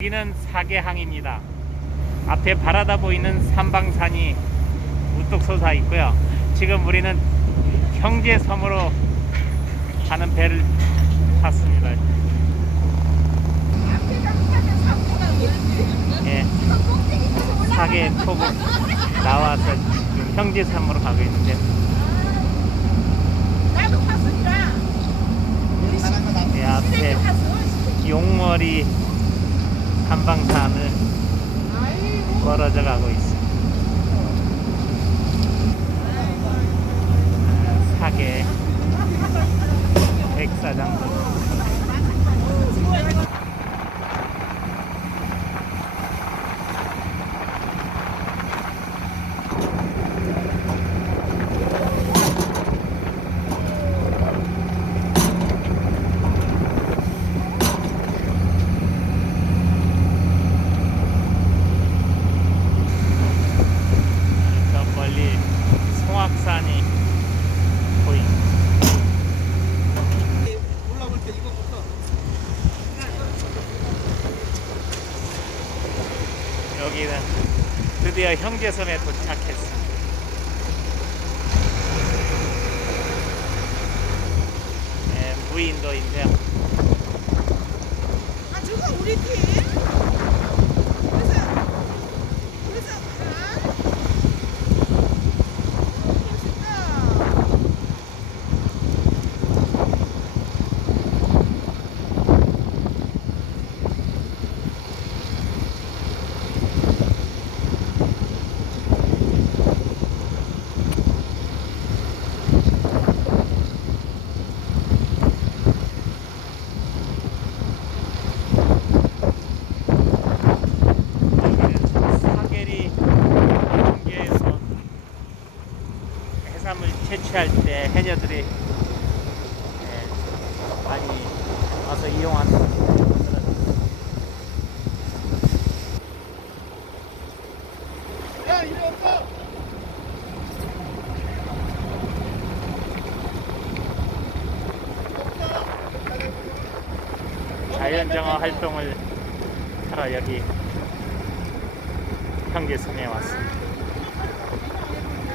여기는 사계항입니다. 앞에 바라다 보이는 삼방산이 우뚝 솟아 있고요. 지금 우리는 형제 섬으로 가는 배를 탔습니다. 예, 사계 토국 나와서 지금 형제 섬으로 가고 있는데 나도 우리 예, 앞에. 용머리 아이고 걸어져 가고 있습니다. 사계 백사장 저 멀리 송악산이 보입니다. 올라올 때 이거부터 여기는 드디어 형제섬에 도착했습니다. 네, 무인도인데요. 아 저거 우리 팀 그래서 그래서 아 멋있다 여기는 사계리 경계에서 해산물 채취할 때 해녀들이 예, 많이 와서 이용하는 자연정화 활동을 하러 여기 형제섬에 왔습니다.